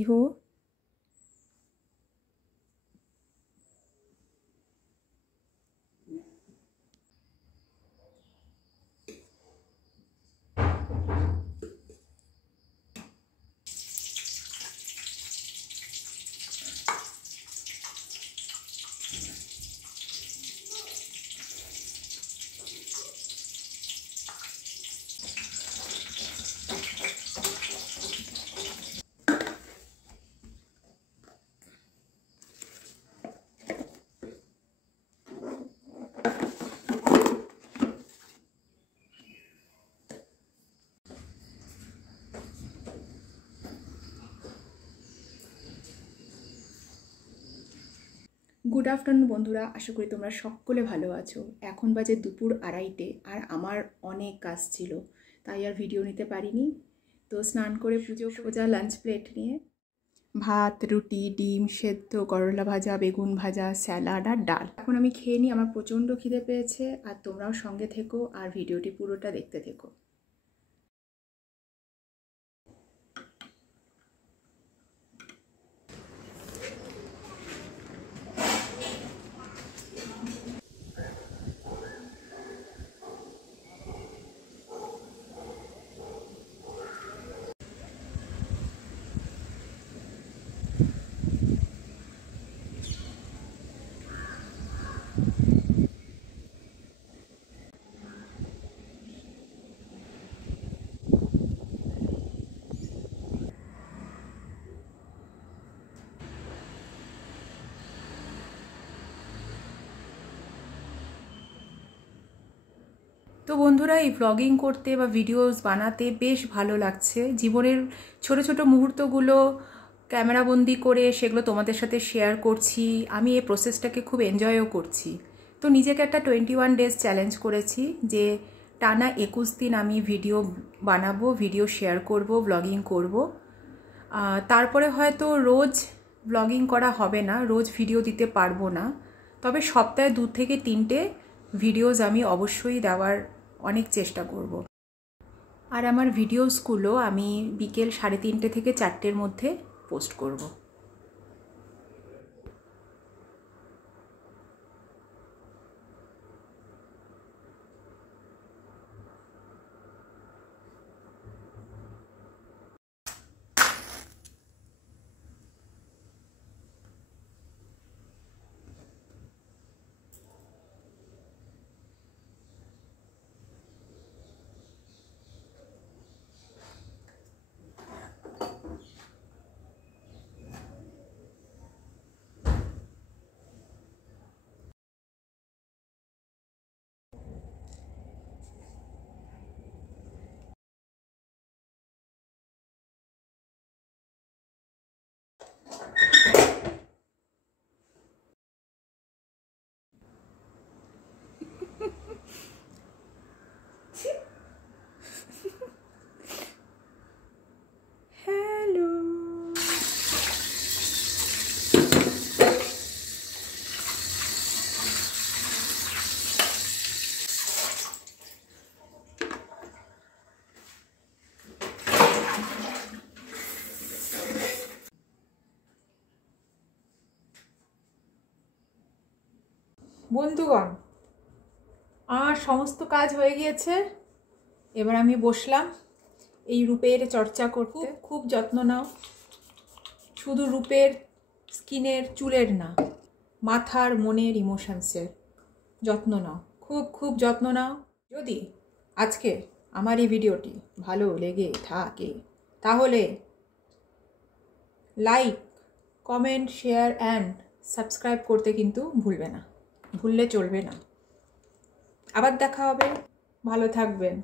ইহু good afternoon বন্ধুরা, আশা করি তোমরা সকলে ভালো আছো। এখন বাজে দুপুর 2:30 আর আমার অনেক কাজ ছিল, তাই আর ভিডিও নিতে পারিনি। তো স্নান করে পুজো সোজা লাঞ্চ প্লেট নিয়ে ভাত, রুটি, ডিম সেদ্ধ, করলা ভাজা, বেগুন ভাজা, স্যালাড আর ডাল। এখন আমি খেয়ে নিই, আমার প্রচণ্ড খিদে পেয়েছে। আর তোমরাও সঙ্গে থেকো আর ভিডিওটি পুরোটা দেখতে থেকো। তো বন্ধুরা, এই ভ্লগিং করতে বা ভিডিওস বানাতে বেশ ভালো লাগছে। জীবনের ছোট ছোট মুহূর্তগুলো ক্যামেরাবন্দি করে সেগুলো তোমাদের সাথে শেয়ার করছি। আমি এই প্রসেসটাকে খুব এনজয়ও করছি। তো নিজেকে একটা 21 ডেজ চ্যালেঞ্জ করেছি যে টানা 21 দিন আমি ভিডিও বানাবো, ভিডিও শেয়ার করব, ভ্লগিং করব। তারপরে হয়তো রোজ ভ্লগিং করা হবে না, রোজ ভিডিও দিতে পারবো না, তবে সপ্তাহে 2 থেকে 3টে ভিডিওস আমি অবশ্যই দেওয়ার অনেক চেষ্টা করব। আর আমার ভিডিওসগুলো আমি বিকেল 3:30 থেকে 4টের মধ্যে পোস্ট করব। হ্যালো, বন্ধুগণ, আমার সমস্ত কাজ হয়ে গিয়েছে। এবার আমি বসলাম এই রূপের চর্চা করতে। খুব যত্ন নাও, শুধু রূপের, স্কিনের, চুলের না, মাথার, মনের, ইমোশনসের যত্ন নাও, খুব খুব যত্ন নাও। যদি আজকে আমার এই ভিডিওটি ভালো লেগে থাকে তাহলে like, comment, share and subscribe করতে কিন্তু ভুলবে না, ভুললে চলবে না। আবার দেখা হবে, ভালো থাকবেন।